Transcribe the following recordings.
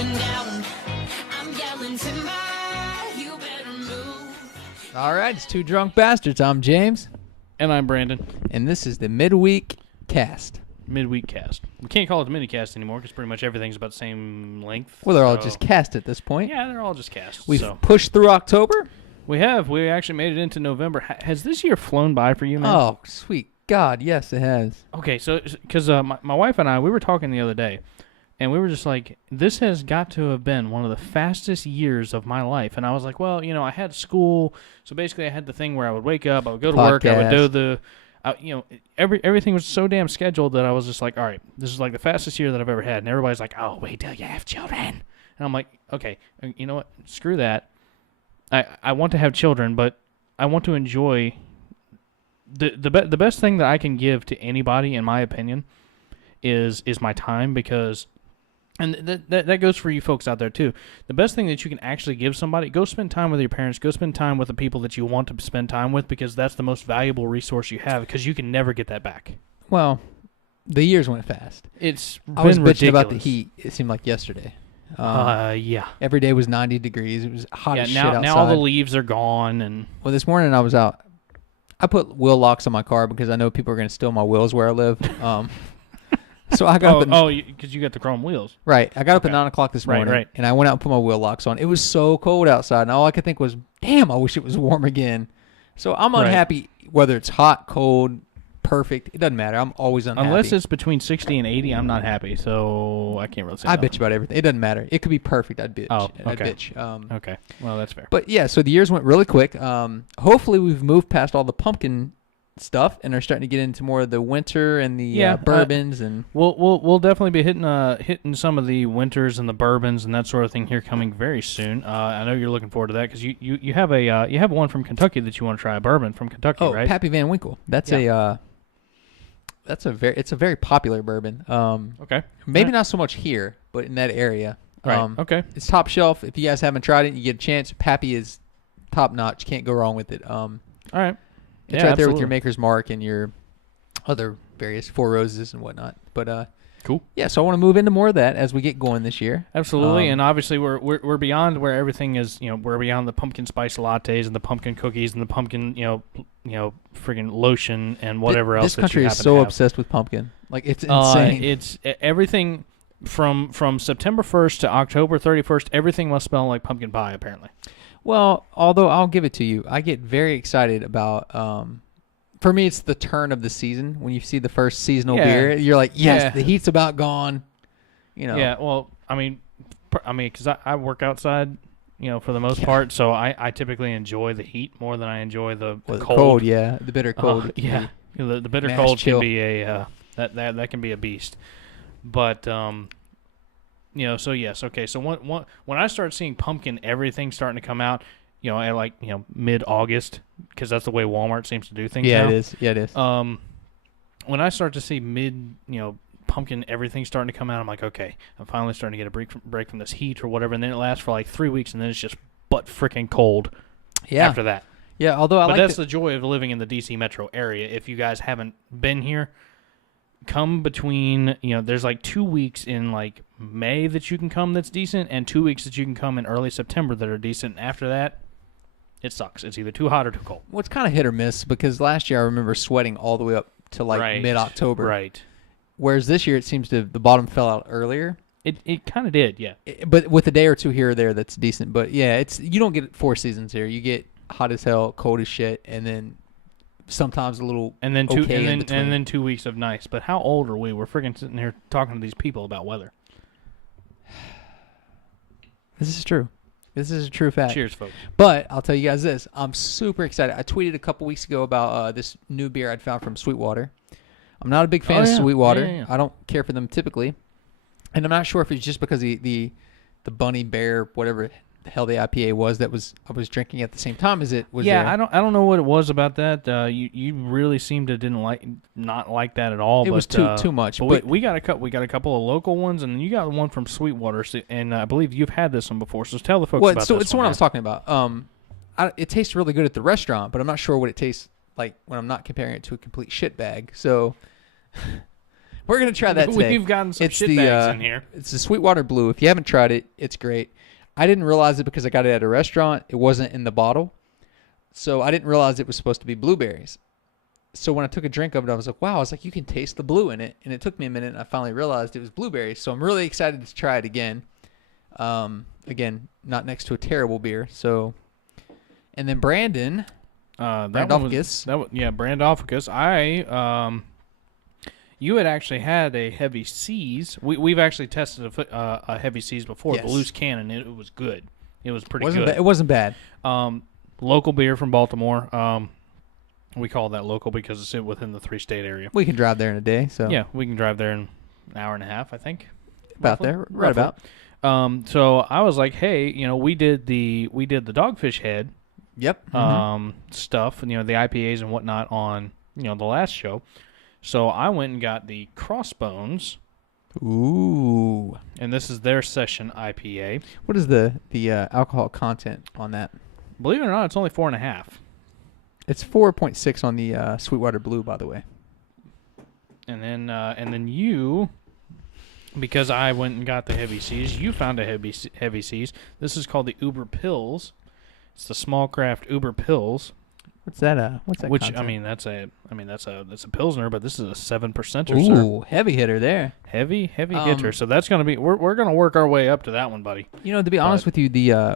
going down. I'm yelling timber, you better move. All right, it's Two Drunk Bastards. I'm James. And I'm Brandon. And this is the midweek cast. Midweek cast. We can't call it a mini cast anymore because pretty much everything's about the same length. Well, they're all just cast at this point. Yeah, they're all just cast. We've pushed through October. We have. We actually made it into November. Has this year flown by for you, man? Oh, sweet God. Yes, it has. Okay, so because my wife and I, we were talking the other day, and we were just like, this has got to have been one of the fastest years of my life. And I was like, well, I had school, so basically I had the thing where I would wake up, I would go to work, I would do the... everything was so damn scheduled that I was just like, all right, this is like the fastest year that I've ever had. And everybody's like, oh, wait till you have children. And I'm like, okay, you know what? Screw that. I want to have children, but I want to enjoy the best thing that I can give to anybody, in my opinion, is my time, because, and that goes for you folks out there too. The best thing that you can actually give somebody, go spend time with your parents, go spend time with the people that you want to spend time with, because that's the most valuable resource you have, because you can never get that back. Well, the years went fast. I was bitching about the heat. It seemed like yesterday. Yeah. Every day was 90 degrees. It was hot as shit outside. Now all the leaves are gone. And well, this morning I was out. I put wheel locks on my car because I know people are going to steal my wheels where I live. So I got up because you got the chrome wheels. Right. I got up at 9 o'clock this morning, right. And I went out and put my wheel locks on. It was so cold outside, and all I could think was, damn, I wish it was warm again. So I'm unhappy whether it's hot, cold, perfect. It doesn't matter. I'm always unhappy. Unless it's between 60 and 80, I'm not happy, so I can't really say I nothing. bitch about everything. It doesn't matter. It could be perfect. I'd bitch. Oh, okay. I'd bitch. Okay. Well, that's fair. But, yeah, so the years went really quick. Hopefully we've moved past all the pumpkin stuff and are starting to get into more of the winter and the bourbons, and we'll definitely be hitting some of the winters and the bourbons and that sort of thing here coming very soon. I know you're looking forward to that because you have you have one from Kentucky that you want to try, a bourbon from Kentucky, right? Pappy Van Winkle. That's it's a very popular bourbon. Okay, maybe not so much here, but in that area. Right. Okay, it's top shelf. If you guys haven't tried it, you get a chance. Pappy is top notch. Can't go wrong with it. All right. It's right there with your Maker's Mark and your other various Four Roses and whatnot. But cool. Yeah, so I want to move into more of that as we get going this year. Absolutely, and obviously we're beyond where everything is. We're beyond the pumpkin spice lattes and the pumpkin cookies and the pumpkin friggin' lotion and whatever else. This country is so obsessed with pumpkin. Like, it's insane. It's everything from September 1st to October 31st. Everything must smell like pumpkin pie, apparently. Well, although I'll give it to you, I get very excited about. For me, it's the turn of the season when you see the first seasonal beer. You're like, yes, the heat's about gone. Yeah. Well, I mean, because I work outside, for the most part, so I typically enjoy the heat more than I enjoy the cold. Yeah, the bitter cold. The bitter cold can be a that can be a beast, but. So yes, okay. So when I start seeing pumpkin, everything starting to come out, at mid-August, because that's the way Walmart seems to do things. Yeah, now. it is. Yeah, it is. When I start to see pumpkin, everything starting to come out, I'm like, okay, I'm finally starting to get a break from this heat or whatever, and then it lasts for like 3 weeks, and then it's just butt freaking cold. Yeah. After that. Yeah. Although that's the joy of living in the DC metro area. If you guys haven't been here, come between, there's like 2 weeks in like May that you can come that's decent, and 2 weeks that you can come in early September that are decent. After that, it sucks. It's either too hot or too cold. Well, it's kind of hit or miss, because last year I remember sweating all the way up to like mid-October. Right. Whereas this year it seems the bottom fell out earlier. It kind of did, yeah. But with a day or two here or there, that's decent. But yeah, you don't get 4 seasons here. You get hot as hell, cold as shit, and then sometimes a little and then 2 weeks of nice. But how old are we? We're freaking sitting here talking to these people about weather. This is true. This is a true fact. Cheers, folks. But I'll tell you guys this. I'm super excited. I tweeted a couple weeks ago about this new beer I'd found from Sweetwater. I'm not a big fan of Sweetwater. Yeah. I don't care for them typically. And I'm not sure if it's just because the Bunny Bear, whatever the hell the IPA was that I was drinking at the same time as it was. Yeah, there. I don't know what it was about that. You really seemed to not like that at all. It was too much. But we got a couple of local ones, and you got one from Sweetwater, and I believe you've had this one before. So tell the folks about this. So it's the one I was talking about. It tastes really good at the restaurant, but I'm not sure what it tastes like when I'm not comparing it to a complete shit bag. So We're gonna try that today. We've gotten some It's shit the, bags in here. It's the Sweetwater Blue. If you haven't tried it, it's great. I didn't realize it because I got it at a restaurant. It wasn't in the bottle, so I didn't realize it was supposed to be blueberries. So when I took a drink of it, I was like, wow. I was like, you can taste the blue in it. And it took me a minute, and I finally realized it was blueberries. So I'm really excited to try it again. Again, not next to a terrible beer. So, and then Brandon, Brandophagus. Brandophagus. You had actually had a Heavy Seas. We've actually tested a Heavy Seas before, Yes. the Loose Cannon. It was good. It was pretty Wasn't good. it wasn't bad. Local beer from Baltimore. We call that local because it's within the 3-state area. We can drive there in a day. So Yeah, we can drive there in an hour and a half, I think. about there, right about. So I was like, hey, we did the Dogfish Head Yep. stuff, and the IPAs and whatnot on the last show. So I went and got the Crossbones, Ooh. and this is their session IPA. What is the alcohol content on that? Believe it or not, it's only 4.5. It's 4.6 on the Sweetwater Blue, by the way. And then you, because I went and got the Heavy Seas, you found a Heavy Seas. This is called the Uber Pills. It's the small craft Uber Pills. What's that? What's that? Which content? that's a Pilsner, but this is a 7%. Ooh, heavy hitter there. Heavy hitter. So that's gonna be we're gonna work our way up to that one, buddy. To be honest with you,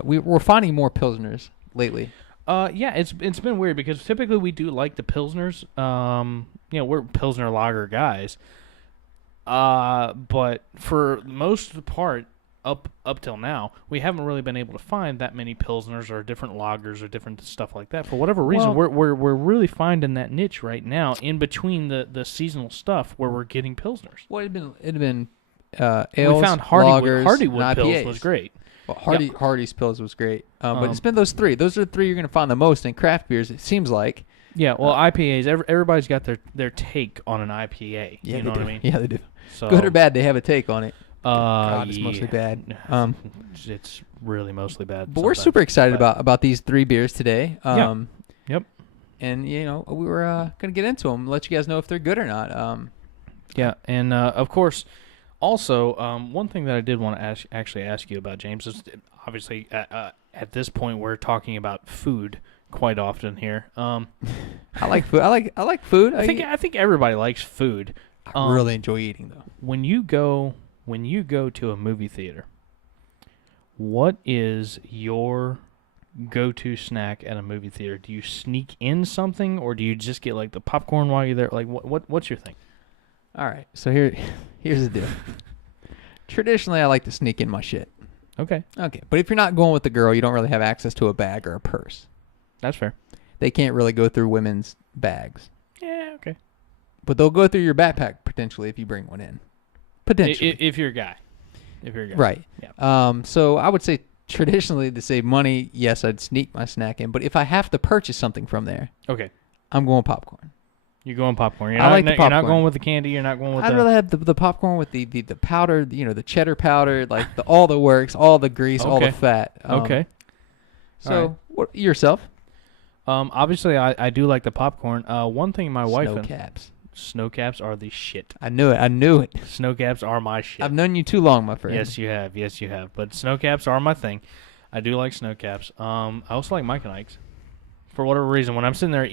we're finding more Pilsners lately. Yeah, it's been weird because typically we do like the Pilsners. We're Pilsner lager guys. But for the most part, up till now, we haven't really been able to find that many Pilsners or different lagers or different stuff like that. For whatever reason, we're really finding that niche right now in between the seasonal stuff where we're getting Pilsners. Well, it'd been ales, We found lagers, Hardywood and Pils IPAs. was great. Well, Hardy's Pills was great, but it's been those three. Those are the three you're going to find the most in craft beers. It seems like. Yeah, well, IPAs. Everybody's got their take on an IPA. Yeah, you know they what do. I mean? Yeah, they do. So, Good or bad, they have a take on it. God, it's mostly bad. It's really mostly bad. But we're super excited about these 3 beers today. Yep. And we were going to get into them, let you guys know if they're good or not. Yeah, and of course, also one thing that I did want to ask you about, James, is obviously at this point we're talking about food quite often here. I like food. I like food. I think everybody likes food. I really enjoy eating though. When you go to a movie theater, what is your go-to snack at a movie theater? Do you sneak in something, or do you just get like the popcorn while you're there? Like what's your thing? All right, so here's the deal. Traditionally, I like to sneak in my shit. Okay, but if you're not going with the girl, you don't really have access to a bag or a purse. that's fair. They can't really go through women's bags. Yeah, okay. But they'll go through your backpack potentially if you bring one in. Potentially. If you're a guy. Right. Yeah. So I would say traditionally to save money, yes, I'd sneak my snack in. But if I have to purchase something from there, Okay. I'm going popcorn. You're going popcorn. I like the You're not popcorn. going with the candy. You're not going with I'd rather have the popcorn with the powder, the cheddar powder, like all the works, all the grease, all the Okay. fat. Okay. So All right. what yourself? Obviously, I do like the popcorn. One thing my wife Snow and caps. snow caps are the shit. I knew it. Snow caps are my shit. I've known you too long, my friend. Yes, you have. But snow caps are my thing. I do like snow caps. I also like Mike and Ike's. For whatever reason, when I'm sitting there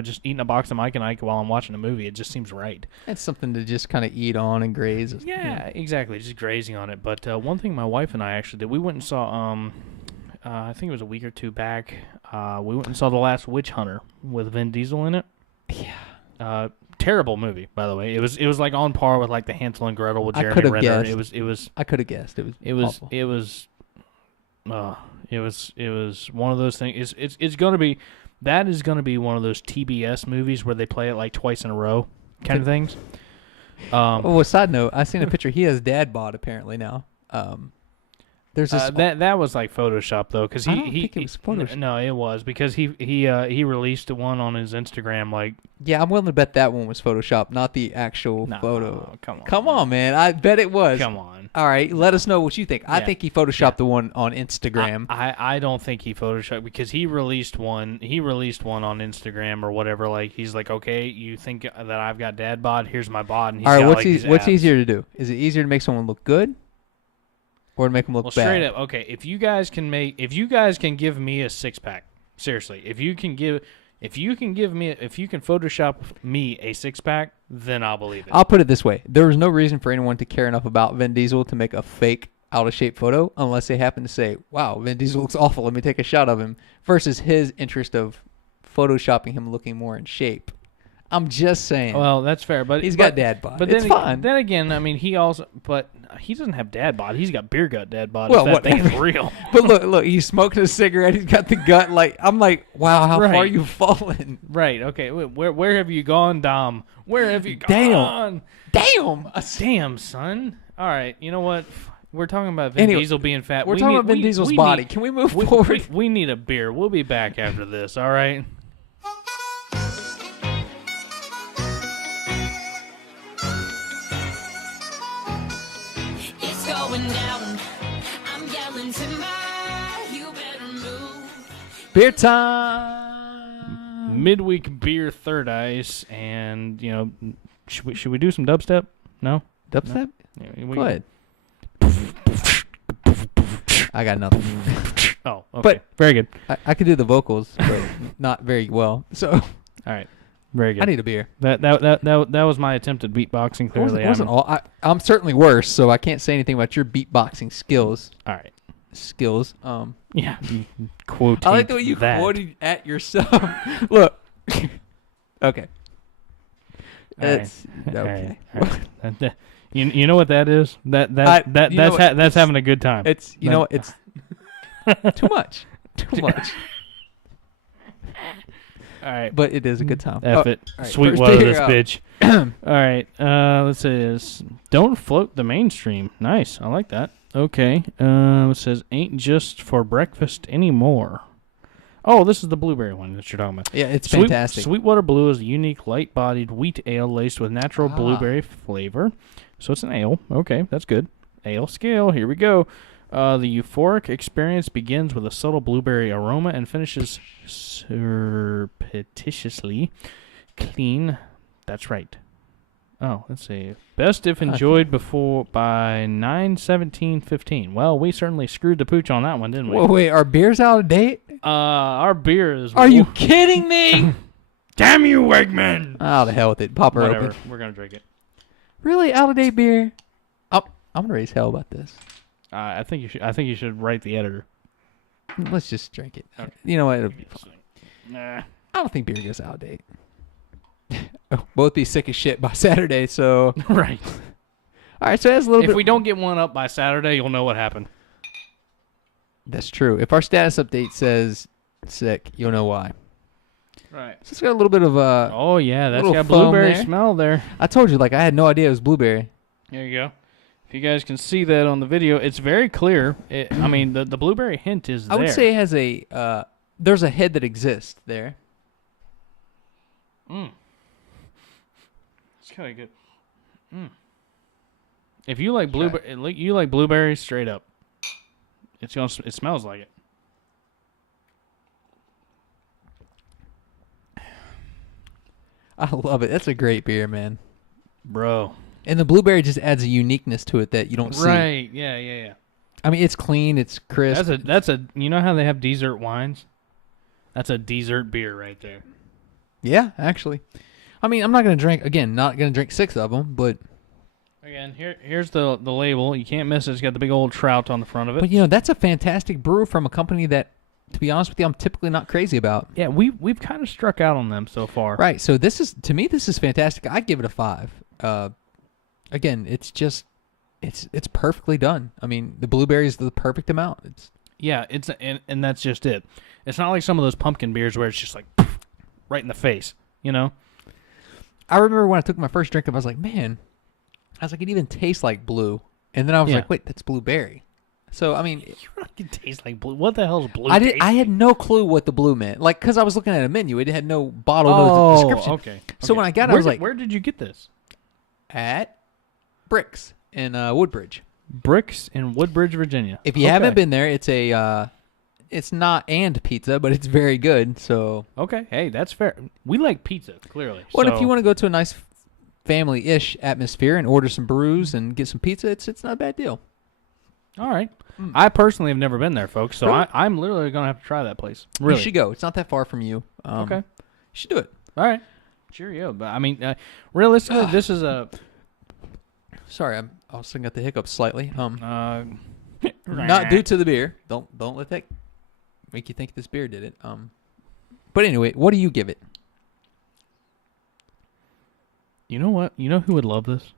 just eating a box of Mike and Ike while I'm watching a movie, it just seems right. It's something to just kind of eat on and graze. Yeah, exactly. Just grazing on it. But one thing my wife and I actually did, we went and saw, I think it was a week or two back, we went and saw The Last Witch Hunter with Vin Diesel in it. Yeah. Terrible movie, by the way. It was like on par with like the Hansel and Gretel with I Jeremy could've Renner. guessed. It was I could have guessed. It was one of those things. It's going to be, that is going to be one of those TBS movies where they play it like twice in a row kind of things. Oh, a side note, I seen a picture. He has dad bod apparently now. There's this. That was like Photoshop though, because I don't think it was Photoshop. No, it was because he released one on his Instagram. Like, Yeah, I'm willing to bet that one was Photoshop, not the actual no, photo. Come on, Come on, man. I bet it was. come on. All right, let us know what you think. I Yeah. think he photoshopped the one on Instagram. I don't think he photoshopped because he released one. He released one on Instagram or whatever. Like, he's like, okay, you think that I've got dad bod? Here's my bod. And he's All right, got, what's like, these what's abs. easier to do? Is it easier to make someone look good, or to make them look Well, bad? straight up, okay. If you guys can give me a 6-pack, seriously, if you can Photoshop me a 6-pack, then I'll believe it. I'll put it this way: there is no reason for anyone to care enough about Vin Diesel to make a fake out of shape photo, unless they happen to say, "Wow, Vin Diesel looks awful. Let me take a shot of him." Versus his interest of photoshopping him looking more in shape. I'm just saying. Well, that's fair, but he's got dad bod. But It's then, fine. Then again, I mean, he doesn't have dad bod. He's got beer gut dad bod. Well, if that thing's whatever. real. But look, he's smoking a cigarette. He's got the gut. Like, I'm like, wow, how far Right. you've fallen. Right. Okay. Where have you gone, Dom? Where have you gone? Damn. Damn, son. All right. You know what? We're talking about Vin Anyway, Diesel being fat. We're We talking need- about Vin we- Diesel's we body. need- Can we move we, forward? we need a beer. We'll be back after this. All right. It's going down. I'm yelling timber. You better move. Beer time. Midweek beer, third ice, and should we do some dubstep? No. Dubstep? Yeah, Go ahead. I got nothing. Oh, okay. But- very good. I could do the vocals, but not very well. So All right. Very good. I need a beer. That was my attempt at beatboxing. Clearly, Wasn't all. I'm certainly worse, so I can't say anything about your beatboxing skills. all right. Yeah. Quote. I like the way you that. quoted at yourself. Look. Okay. All right. It's All okay. right. That- You know what that is? you know what? That's It's- having a good time. It's you know what? It's too much. Too much. All right. But it is a good time. F Oh, it. all right, Sweetwater first this beer out. bitch. All right. Let's say this. Don't float the mainstream. Nice. I like that. Okay. It says ain't just for breakfast anymore. Oh, this is the blueberry one that you're talking about. Yeah, it's fantastic. Sweetwater Blue is a unique, light-bodied wheat ale laced with natural Ah. blueberry flavor. So it's an ale. Okay, that's good. Ale scale. Here we go. The euphoric experience begins with a subtle blueberry aroma and finishes surreptitiously clean. That's right. Oh, let's see. Best if enjoyed before by 9/17/15. Well, we certainly screwed the pooch on that one, didn't we? Whoa, wait, are beers out of date? Our beer is. Are you kidding me? Damn you, Wegman! Oh, the hell with it. Pop her Whatever. open. We're gonna drink it. Really, out of date beer? I'm gonna raise hell about this. I think you should. I think you should write the editor. Let's just drink it. Okay. You know what? It'll be fine. Nah. I don't think beer goes out of date. Both be sick as shit by Saturday, so. Right. All right, so that's a little If bit. we don't get one up by Saturday, you'll know what happened. That's true. If our status update says sick, you'll know why. Right. So it's got a little bit of Oh yeah, that's little got foam blueberry there. smell there. I told you, like, I had no idea it was blueberry. There you go. If you guys can see that on the video, it's very clear. I mean, the blueberry hint is I there. would say it has a there's a head that exists there. It's kind of good. If you like blueberry, you like blueberries straight up. It smells like it. I love it. That's a great beer, man. Bro. And the blueberry just adds a uniqueness to it that you don't see. Right. Yeah. I mean, it's clean, it's crisp. That's a you know how they have dessert wines? That's a dessert beer right there. Yeah, actually. I mean, I'm not going to drink 6 of them, but Again, here's the label. You can't miss it. It's got the big old trout on the front of it. you know, that's a fantastic brew from a company that, to be honest with you, I'm typically not crazy about. Yeah, we've kind of struck out on them so far. Right. So this is fantastic. I give it a 5. Again, it's just it's perfectly done. I mean, the blueberry is the perfect amount. Yeah, and that's just it. It's not like some of those pumpkin beers where it's just like right in the face, you know? I remember when I took my first drink, I was like, man, it even tastes like blue. And then I was Yeah. like, wait, that's blueberry. So I mean, It tastes like blue. What the hell is blue? I had no clue what the blue meant. Like, cause I was looking at a menu, it had no bottle, no Oh, description. okay. So when I got it, I Where was did- like, where did you get this? at Bricks in Woodbridge. Bricks in Woodbridge, Virginia. If you haven't been there, it's a it's not and pizza, but it's very good. So, Okay, hey, that's fair. We like pizza, clearly. what so, if you want to go to a nice family-ish atmosphere and order some brews and get some pizza? It's not a bad deal. All right. I personally have never been there, folks, so Really? I'm literally going to have to try that place. Really? You should go. It's not that far from you. Okay. You should do it. All right. Cheerio. But, I mean, realistically, this is a... Sorry, I also got the hiccups slightly. Not not due to the beer. Don't let that make you think this beer did it. But anyway, what do you give it? You know what? You know who would love this?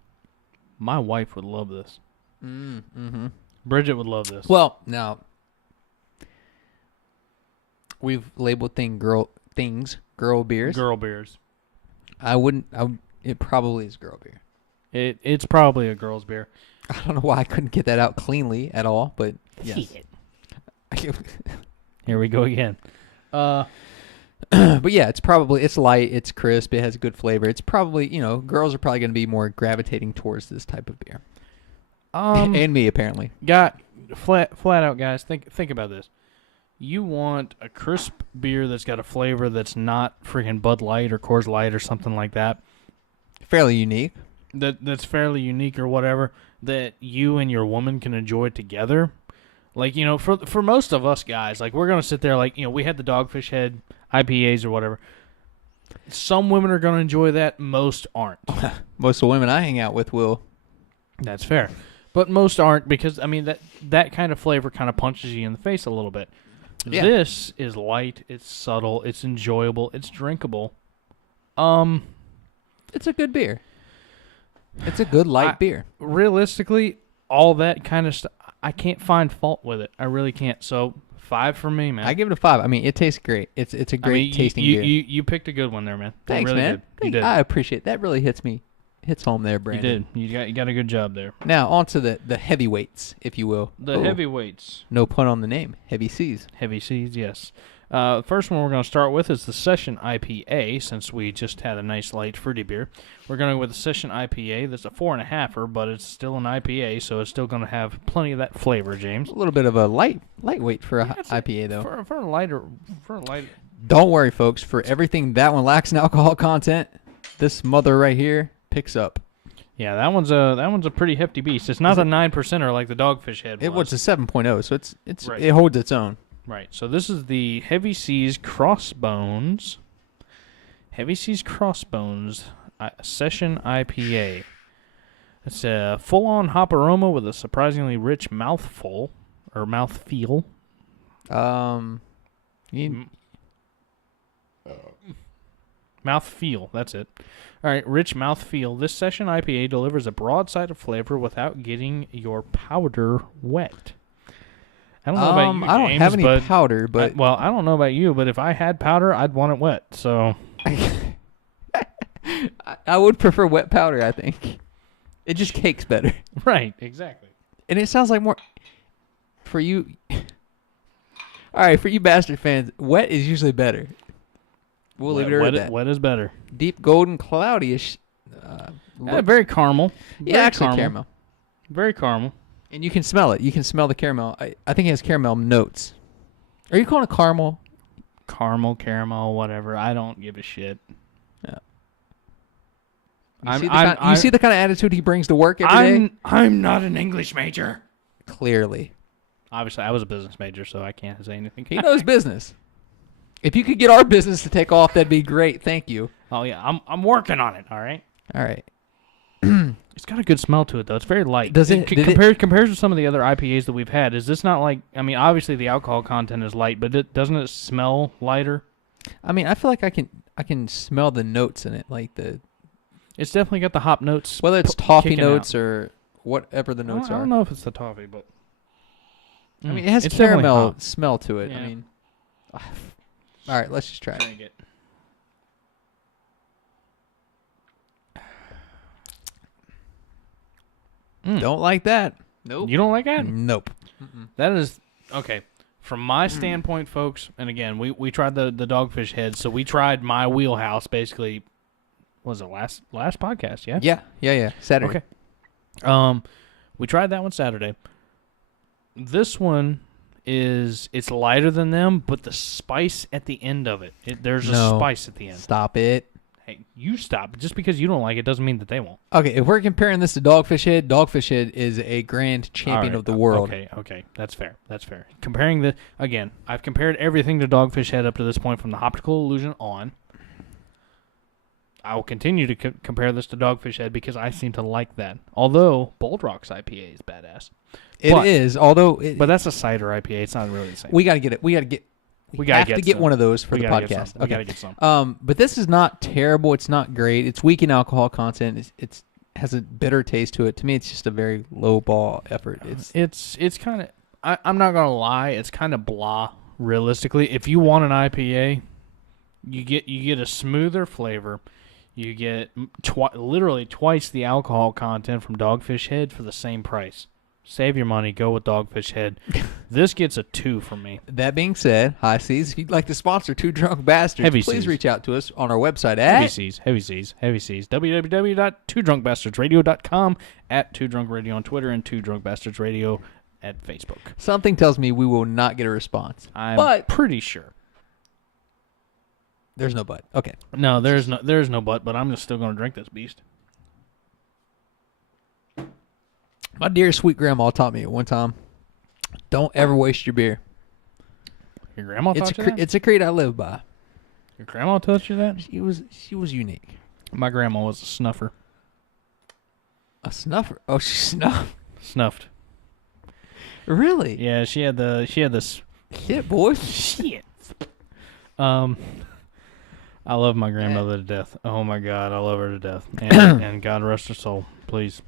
My wife would love this. Mm-hmm. Bridget would love this. Well, now we've labeled things girl beers. Girl beers. It probably is girl beer. It's probably a girl's beer. I don't know why I couldn't get that out cleanly at all, but yes. Here we go again. But yeah, it's light, it's crisp, it has good flavor. It's probably, girls are probably going to be more gravitating towards this type of beer. And me apparently. Got flat out, guys. Think about this. You want a crisp beer that's got a flavor that's not freaking Bud Light or Coors Light or something like that. Fairly unique. That's fairly unique or whatever that you and your woman can enjoy together. Like, for most of us guys, like we're gonna sit there like, we had the Dogfish Head IPAs or whatever. Some women are gonna enjoy that, most aren't. Most of the women I hang out with will. That's fair. But most aren't because, I mean, that kind of flavor kind of punches you in the face a little bit. Yeah. This is light, it's subtle, it's enjoyable, it's drinkable. It's a good beer. It's a good light beer. Realistically, all that kind of stuff, I can't find fault with it. I really can't. So 5 for me, man. I give it a 5. I mean, it tastes great. It's a great tasting beer. You picked a good one there, man. Thanks, really man. Did. You did. I appreciate it. That really hits home there, Brandon. You did. You got a good job there. Now on to the heavyweights, if you will. The heavyweights. No pun on the name. Heavy C's. Heavy C's, yes. First one we're going to start with is the Session IPA, since we just had a nice light fruity beer. We're going with the Session IPA. That's a 4.5-er, but it's still an IPA, so it's still going to have plenty of that flavor, James. A little bit of a lightweight for a IPA, though. For a lighter. Don't worry, folks. For everything that one lacks in alcohol content, this mother right here picks up. Yeah, that one's a pretty hefty beast. It's not a 9%er like the Dogfish Head was. It was a 7.0, so it's Right. it holds its own. Right. So this is the Heavy Seas Crossbones. Heavy Seas Crossbones Session IPA. It's a full-on hop aroma with a surprisingly rich mouthfeel. Mouthfeel, that's it. All right, rich mouthfeel. This Session IPA delivers a broadside of flavor without getting your powder wet. I don't know about you, James, I don't have any powder, but I don't know about you, but if I had powder, I'd want it wet. So I would prefer wet powder, I think. It just cakes better. right, exactly. And it sounds like more for you. All right, for you bastard fans, wet is usually better. We'll leave it at that. Wet is better. Deep golden cloudyish. Very caramel. Yeah, Very actually caramel. Very caramel. And you can smell it. You can smell the caramel. I think it has caramel notes. Are you calling it caramel? Caramel, whatever. I don't give a shit. Yeah. I'm- You see the kind of attitude he brings to work every day? I'm not an English major. Clearly. Obviously, I was a business major, so I can't say anything. He knows business. If you could get our business to take off, that'd be great. Thank you. Oh yeah, I'm working on it. All right. All right. It's got a good smell to it, though. It's very light. Does it- Compared to some of the other IPAs that we've had, is this not like? I mean, obviously the alcohol content is light, but doesn't it smell lighter? I mean, I feel like I can smell the notes in it, like It's definitely got the hop notes. whether it's toffee kicking notes out. or whatever the notes I are. don't know if it's the toffee, but I mean, it has it's definitely caramel hop. smell to it. Yeah. I mean, all right, let's just try it. Drink it. Don't like that. Nope. You don't like that? Nope. That is okay. From my standpoint, folks, and again, we tried the Dogfish Head, so we tried my wheelhouse basically. Was it last podcast? Yeah. Yeah. Saturday. Okay. We tried that one Saturday. This one it's lighter than them, but the spice at the end of it, there's a spice at the end. Stop it. Hey, you stop. Just because you don't like it doesn't mean that they won't. Okay, if we're comparing this to Dogfish Head is a grand champion of the world. Okay, that's fair. Comparing again, I've compared everything to Dogfish Head up to this point from the Optical Illusion on. I will continue to compare this to Dogfish Head because I seem to like that. Although Bold Rock's IPA is badass. It is, but that's a cider IPA. It's not really the same. We got to get it. We have to get one of those for the podcast. We got to get some. But this is not terrible. It's not great. It's weak in alcohol content. It's has a bitter taste to it. To me, it's just a very low ball effort. It's kind of. I'm not gonna lie. It's kind of blah. Realistically, if you want an IPA, you get a smoother flavor. You get literally twice the alcohol content from Dogfish Head for the same price. Save your money. Go with Dogfish Head. This gets a 2 from me. That being said, High Seas, if you'd like to sponsor Two Drunk Bastards, please reach out to us on our website at Heavy Seas. www.twodrunkbastardsradio.com, at Two Drunk Radio on Twitter, and Two Drunk Bastards Radio at Facebook. Something tells me we will not get a response. I'm pretty sure. There's no but. Okay. No, there's no but I'm still going to drink this beast. My dear sweet grandma taught me at one time, don't ever waste your beer. Your grandma taught you that? It's a creed I live by. Your grandma taught you that? She was unique. My grandma was a snuffer. A snuffer? Oh, she Snuffed. Really? Yeah, she had this Shit, boy. shit. I love my grandmother to death. Oh my God, I love her to death. And God rest her soul, please.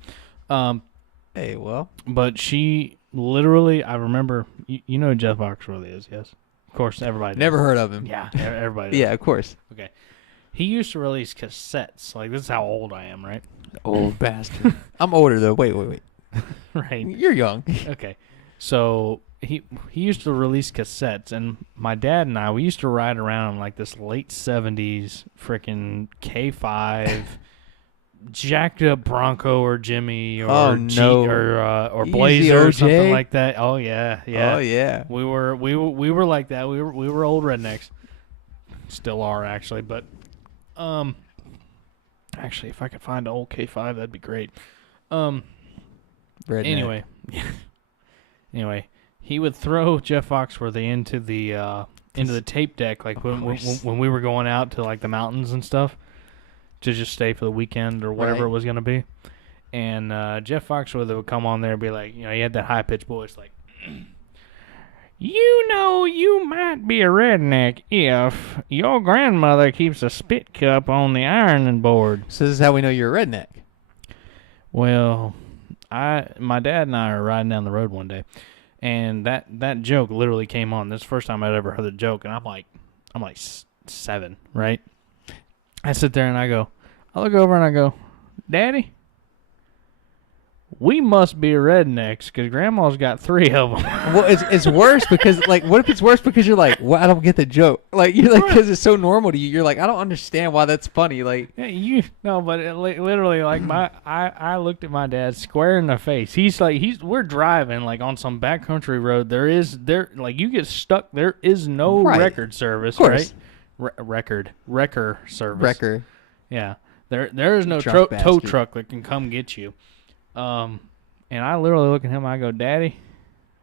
Hey, well. But she literally, I remember, you know who Jeff Foxworthy is, yes? Of course, everybody does. Never heard of him. Yeah, everybody does. Yeah, of course. Okay. He used to release cassettes. Like, this is how old I am, right? Old bastard. I'm older, though. Wait. Right. You're young. Okay. So he used to release cassettes, and my dad and I, we used to ride around in like this late 70s freaking K5 jacked up Bronco or Jimmy or or Blazer or something like that. Oh yeah. Oh yeah. We were like that. We were old rednecks. Still are actually, but actually if I could find an old K5 that'd be great. Redneck. Anyway, he would throw Jeff Foxworthy into the tape deck like when we were going out to like the mountains and stuff to just stay for the weekend or whatever it was going to be. And Jeff Foxworthy would come on there and be like, he had that high-pitched voice like, you might be a redneck if your grandmother keeps a spit cup on the ironing board. So this is how we know you're a redneck. Well, my dad and I are riding down the road one day, and that joke literally came on. This is the first time I'd ever heard the joke, and I'm like 7, right? I sit there and I look over and I go, Daddy, we must be rednecks because Grandma's got 3 of them. Well, it's worse because, like, what if it's worse because you're like, well, I don't get the joke. Like, you're like, because it's so normal to you. You're like, I don't understand why that's funny. Like, yeah, but literally, like, I looked at my dad square in the face. We're driving, like, on some backcountry road. Like, you get stuck. There is no record service, right? Wrecker service. Wrecker. Yeah. There is no tow truck that can come get you. And I literally look at him and I go, Daddy,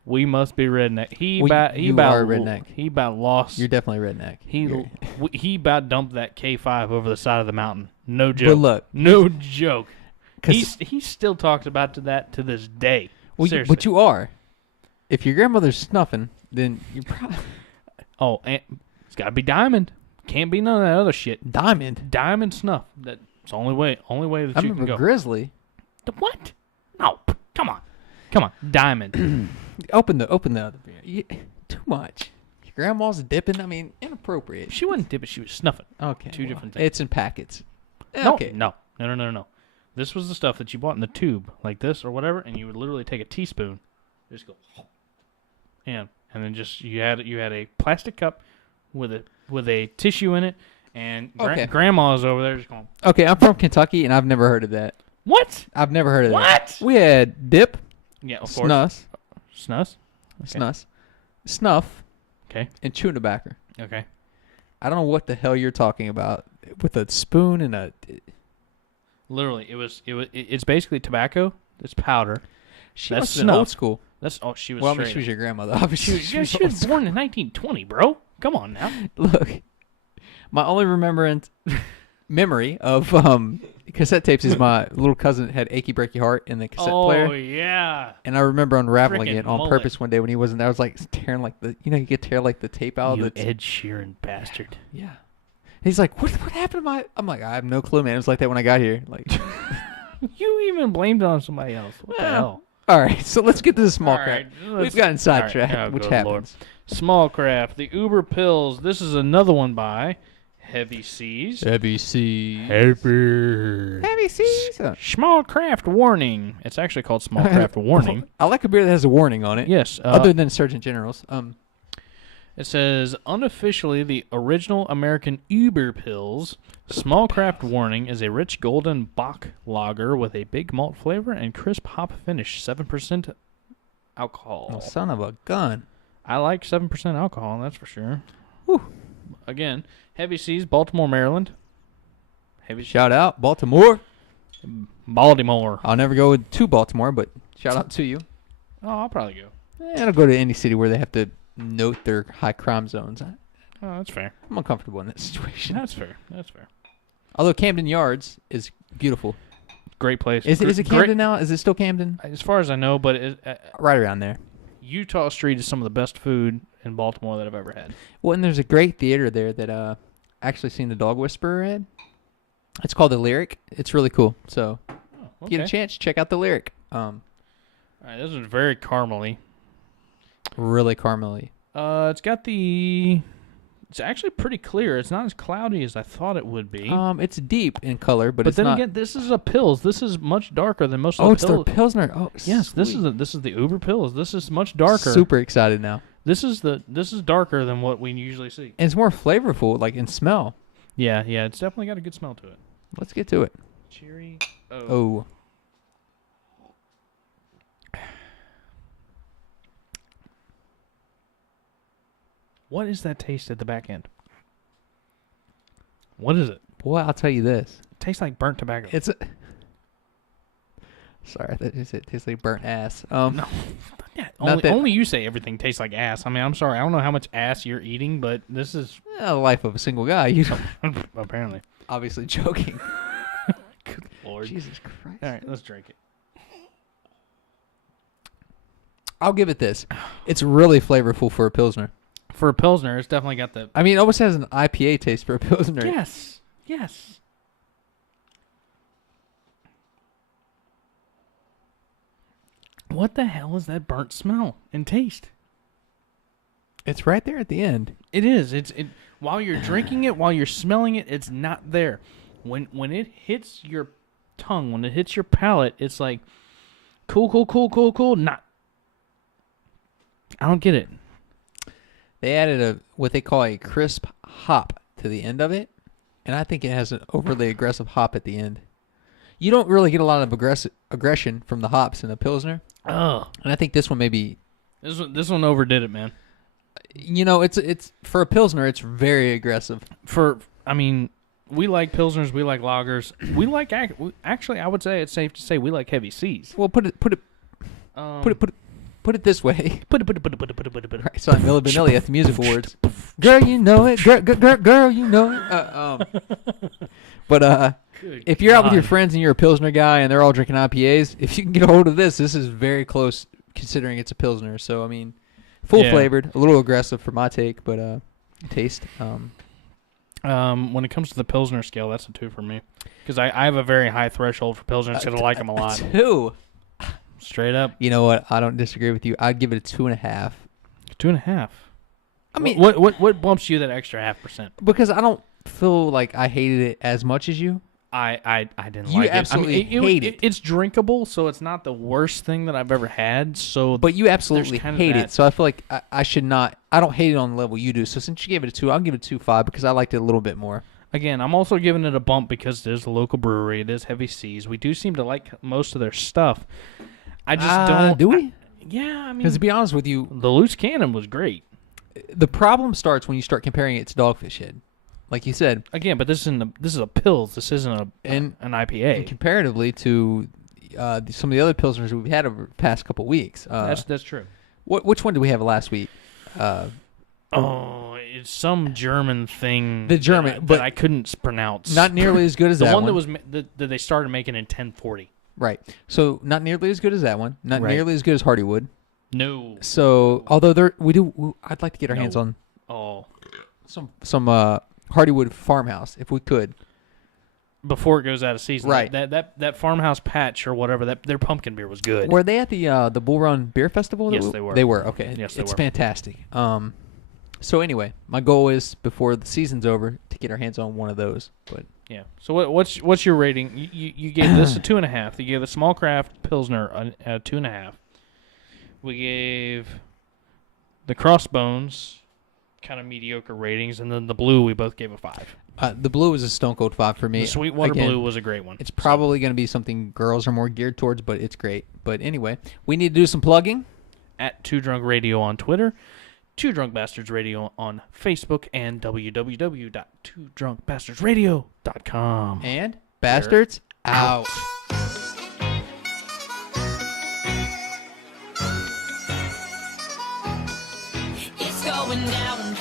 we must be redneck. He are redneck. He about lost. You're definitely redneck. He about dumped that K5 over the side of the mountain. No joke. But look. No joke. He still talks about that to this day. Well, but you are. If your grandmother's snuffing, then you probably... Oh, and it's got to be diamond. Can't be none of that other shit. Diamond snuff. That's the only way that you can go. I remember Grizzly. What? No, come on, diamond. Open the other beer. Too much. Your grandma's dipping. I mean, inappropriate. She wasn't dipping. She was snuffing. Okay, Two different things. It's in packets. No, Okay. no. This was the stuff that you bought in the tube, like this or whatever, and you would literally take a teaspoon, just go, Yeah, and then just you had a plastic cup with a tissue in it, and Okay. grandma's over there just going, Okay, I'm from Kentucky, and I've never heard of that. "What? I've never heard of What?" that. We had dip, Yeah, of course. snus, Snus. Okay. snus, snuff, Okay. and chewing tobacco. Okay. I don't know what the hell you're talking about with a spoon and a. Literally, it's basically tobacco. It's powder. She That's must have been old snuff. school. She was. Well, I mean, straight she was up. your grandmother. Obviously, She was born in 1920, bro. Come on now. Look, my only memory of cassette tapes is my little cousin had "Achy Breaky Heart" in the cassette player, yeah. and I remember unraveling Frickin' it on mullet. purpose one day when he wasn't there. I was like tearing like the you could tear like the tape out. You that's- Ed Sheeran bastard. Yeah. He's like, what happened to my? I'm like, I have no clue, man. It was like that when I got here. Like, You even blamed it on somebody else. What the Well, hell? all right, so let's get to the small All crap. right, We've let's- gotten all right, sidetracked, oh, which good happens. Lord. Small craft, the Uber pills. This is another one by Heavy Seas. Heavy seas. Heavy seas. Small craft warning. It's actually called small craft warning. I like a beer that has a warning on it. Yes. Other than Surgeon General's. It says, unofficially, the original American Uber Pills. Small craft warning is a rich golden Bock lager with a big malt flavor and crisp hop finish. 7% alcohol. Oh, son of a gun. I like 7% alcohol, that's for sure. Whew. Again, Heavy Seas, Baltimore, Maryland. Heavy Shout out, Baltimore. Baltimore. I'll never go to Baltimore, but shout out to you. Oh, I'll probably go. And I'll go to any city where they have to note their high crime zones. Oh, that's fair. I'm uncomfortable in that situation. That's fair. That's fair. Although Camden Yards is beautiful. Great place. Is it Great- Camden now? Is it still Camden? As far as I know, but Right around there. Utah Street is some of the best food in Baltimore that I've ever had. Well, and there's a great theater there that actually seen the Dog Whisperer at. It's called The Lyric. It's really cool. So Oh, if you get a chance, check out The Lyric. All right, this is very caramely. Really caramely. It's got the. It's actually pretty clear. It's not as cloudy as I thought it would be. It's deep in color, but it's then not. again, this is a pills. This is much darker than most Oh, of it's the their pills. Pilsner. Oh, Yes, this sweet. is the Uber pills. This is much darker. Super excited now. This is darker than what we usually see. And it's more flavorful, like in smell. Yeah, it's definitely got a good smell to it. Let's get to it. Cheery. Oh. What is that taste at the back end? What is it? Boy, I'll tell you this. It tastes like burnt tobacco. It's a. Sorry, that is it. Tastes like burnt ass. No. Yeah, Not that- only you say everything tastes like ass. I mean, I'm sorry. I don't know how much ass you're eating, but this is The life of a single guy. You don't. apparently. Obviously joking. Good Lord. Jesus Christ. All right, let's drink it. I'll give it this. It's really flavorful for a Pilsner. For a Pilsner, it's definitely got the... I mean, it almost has an IPA taste for a Pilsner. Yes. Yes. What the hell is that burnt smell and taste? It's right there at the end. It is. It while you're drinking it, while you're smelling it, it's not there. When it hits your tongue, when it hits your palate, it's like cool. Not. I don't get it. They added what they call a crisp hop to the end of it, and I think it has an overly aggressive hop at the end. You don't really get a lot of aggression from the hops in a Pilsner, Oh, and I think this one maybe, this one overdid it, man. it's for a Pilsner, it's very aggressive. I mean, we like pilsners, we like lagers, we like actually. I would say it's safe to say we like Heavy Seas. Well, put it this way. Put it. Right, so I'm Milli Vanilli at the Music Awards. Girl, you know it. Girl, you know it. But if you're out with your friends and you're a Pilsner guy and they're all drinking IPAs, if you can get a hold of this is very close considering it's a Pilsner. So, I mean, full flavored, a little aggressive for my take, but taste. When it comes to the Pilsner scale, that's a 2 for me. Because I have a very high threshold for Pilsners because I like them a lot. 2. Straight up. You know what? I don't disagree with you. I'd give it a 2.5. 2.5. I mean, what bumps you that extra 0.5%? because I don't feel like I hated it as much as you. I didn't You like absolutely it. I mean, hate it. It's drinkable, so it's not the worst thing that I've ever had. So, But you absolutely there's kind of hate that. it. So I feel like I should not. I don't hate it on the level you do. So since you gave it a 2, I'll give it a 2.5 because I liked it a little bit more. Again, I'm also giving it a bump because there's a local brewery. It is Heavy Seas. We do seem to like most of their stuff. I just don't. Do we? Yeah, I mean, Because to be honest with you, the Loose Cannon was great. the problem starts when you start comparing it to Dogfish Head. Like you said, Again, but this is a Pils. This isn't an and IPA. comparatively to some of the other pilsners we've had over the past couple weeks. That's true. Which one did we have last week? Oh, it's some German thing. The German, that but I couldn't pronounce. Not nearly as good as the that one that was that they started making in 1040. Right. So not nearly as good as that one. Not Right. nearly as good as Hardywood. No. So although I'd like to get our hands on Oh, some Hardywood Farmhouse if we could. before it goes out of season. Right. That farmhouse patch or whatever. Their pumpkin beer was good. Were they at the Bull Run Beer Festival? Yes, they were. They were. Okay. Yes, they it's were. fantastic. So anyway, my goal is before the season's over to get our hands on one of those. But Yeah. So what's your rating? You gave this a 2.5. You gave the small craft Pilsner a 2.5. We gave the Crossbones kind of mediocre ratings, and then the Blue we both gave a 5. the blue is a Stone Cold 5 for me. The Sweetwater Again, Blue was a great one. It's probably going to be something girls are more geared towards, but it's great. But anyway, we need to do some plugging. At Two Drunk Radio on Twitter, Two Drunk Bastards Radio on Facebook, and www.twodrunkbastardsradio.com. And bastards out. It's going down.